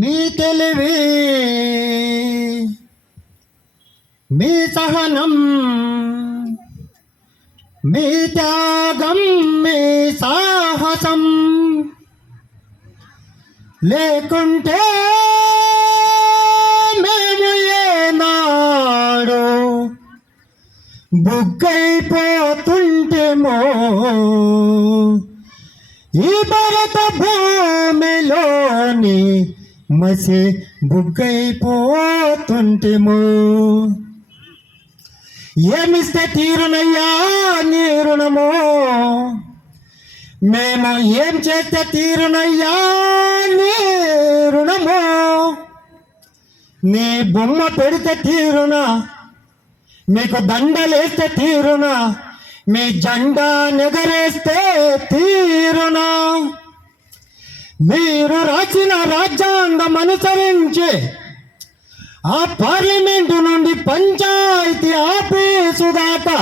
మీ తెలివి, మీ సహనం, మీ త్యాగం, మీ సాహసం లేకుంటే మేము ఏనాడు బుగ్గైపోతుంటేమో. ఈ భారత భూమిలోని మసి బుగ్గైపోతుంటేమో. ఏమిస్తే తీరునయ్యా నీ రుణమో, మేము ఏం చేస్తే తీరునయ్యా నీ రుణమో. నీ బొమ్మ పెడితే తీరునా, మీకు దండలేస్తే తీరునా, మీ జెండా నెగరేస్తే తీరునా. మీరు రాసిన రాజ్యాంగం అనుసరించి ఆ పార్లమెంటు నుండి పంచాయతీ ఆఫీసు దాకా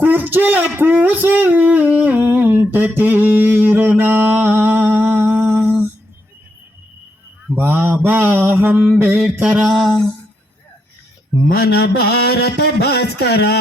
కుర్చీల కూసుంటే తీరునా. బాబా అంబేడ్కరా, మన భారత భాస్కరా,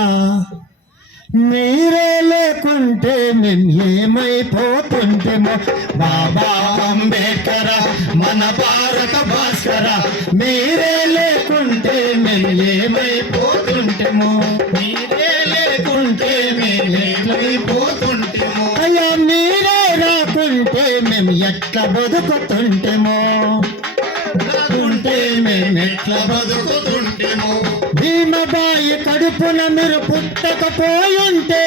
మీరే లేకుంటే మేము ఏమైపోతుంటేమో. బాబా అంబేడ్కరా, మన భారత భాస్కరా, మీరే లేకుంటే మేము ఏమైపోతుంటేమో. మీరే లేకుంటే మేము ఏమైపోతుంటేమో. అయ్యా మీరే రాకుంటే మేము ఎట్లా బతుకుతుంటేమో. రాకుంటే మేము ఎట్లా బతుకుతుంటేమో. భీమబాయి కడుపున మీరు పుట్టకపోయుంటే,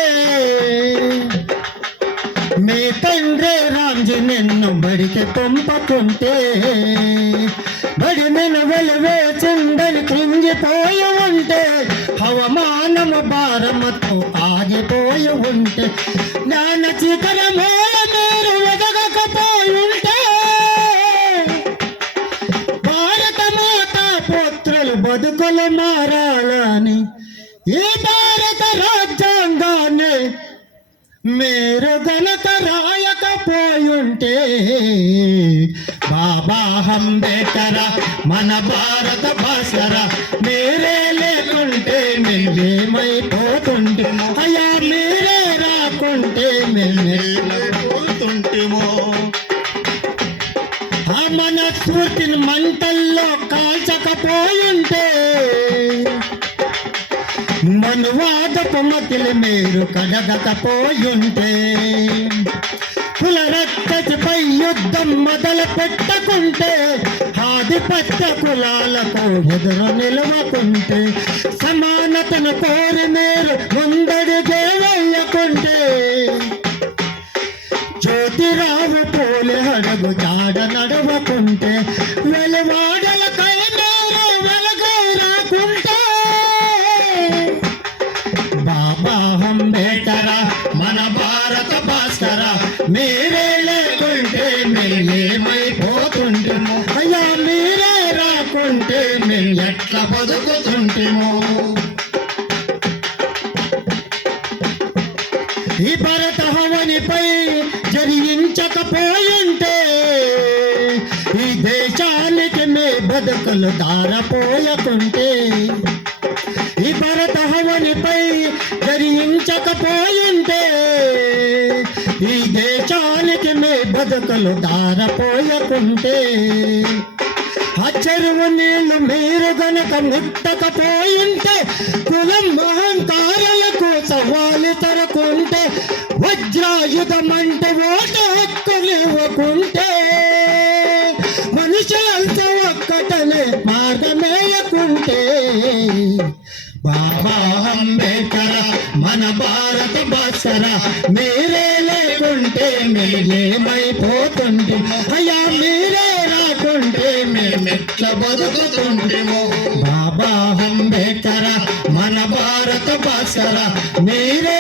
మీ తండ్రి రాంజీ నిన్ను బడికి పంపకుంటే, బడి నేను వెలివేచిందని కృంగిపోయి ఉంటే, హవమానము భారమతో ఆగిపోయి ఉంటే, జ్ఞాన శిఖరమూల మీరు ఎదగకపోయుంటే, భారత మాత పుత్రులు బతుకులు మారాలని ఈ భారత రాజ్యాంగాన్ని మీరు గనక రాయకపోయుంటే. బాబా అంబేడ్కరా, మన భారత భాస్కరా, మీరే లేకుంటే మేమేమైపోతుంటేమో. అయ్యా మీరే రాకుంటే మేమేమైపోతుంటేమో. ఆ మన స్ఫూర్తిని మంటల్లో కాల్చకపోయుంటే, మనువాదపు మతిని మీరు కడగకపోయుంటే, కులరక్కసిపై యుద్ధం మొదలు పెట్టకుంటే, ఆధిపత్య కులాలకు ఎదురు నిలవకుంటే, సమానతను కోరి మీరు ముందడుగే వేయకుంటే, జ్యోతిరావు పూలే అడుగు జాడ నడవకుంటే, వెలువాడలకై మీరు వెలుగై రాకుంటే. బాబా అంబేడ్కరా, మన భారత భాస్కరా, మీరే లేకుంటే మేమేమైపోతుంటేమో. అయ్యా మీరే రాకుంటే మేము ఎట్లా బతుకుతుంటేమో. ఈ భరత హవనిపై జరిగించకపోయుంటే, ఈ దేశానికి మే బతుకులు దారపోయకుంటే, ఈ భరత హవనిపై జరిగించకపోయుంటే, ఈ దేశానికి మే బతుకులు దారపోయకుంటే, ఆ చెరువు నీళ్లు మీరు గనక ముట్టకపోయుంటే, కులం అహంకారాలకు సవాలు తరకుంటే, వజ్రాయుధమంటే ఓటు హక్కునివ్వకుంటే, మనుషులంతా ఒక్కటనే మార్గమేయకుంటే. బాబా అంబేడ్కరా, మన భారత భాస్కరా, మీరే లేకుంటే మేమేమైపోతుంటే. అయ్యా మీరే రాకుంటే మేమెట్లా బతుకుతుంటేమో. బాబా అంబేడ్కరా, మన భారత భాస్కరా, మీరే